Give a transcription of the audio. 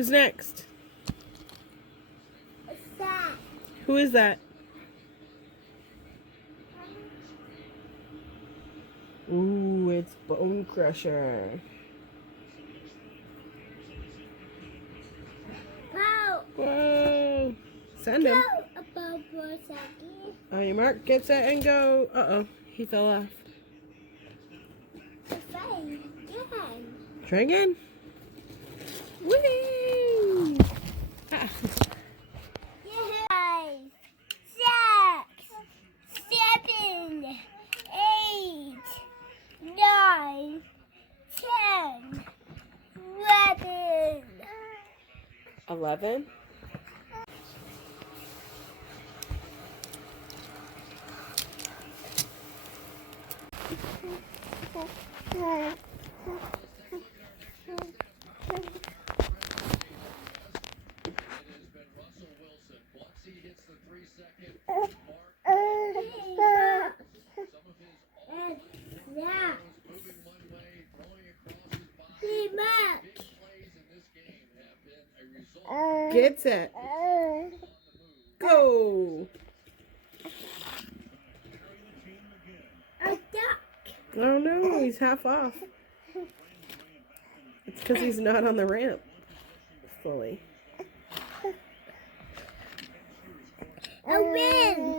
Who's next? What's that? Who is that? Ooh, it's Bone Crusher. Pow! Whoa! Send him. Go above for a second. On your mark, get set, and go. Uh-oh, he fell off. Again. Try again. Whee! Ah. 5, 6, 7, 8, 9, 10, 11. 11. Get set. Go. A duck. Oh no, he's half off. It's because he's not on the ramp fully. A win.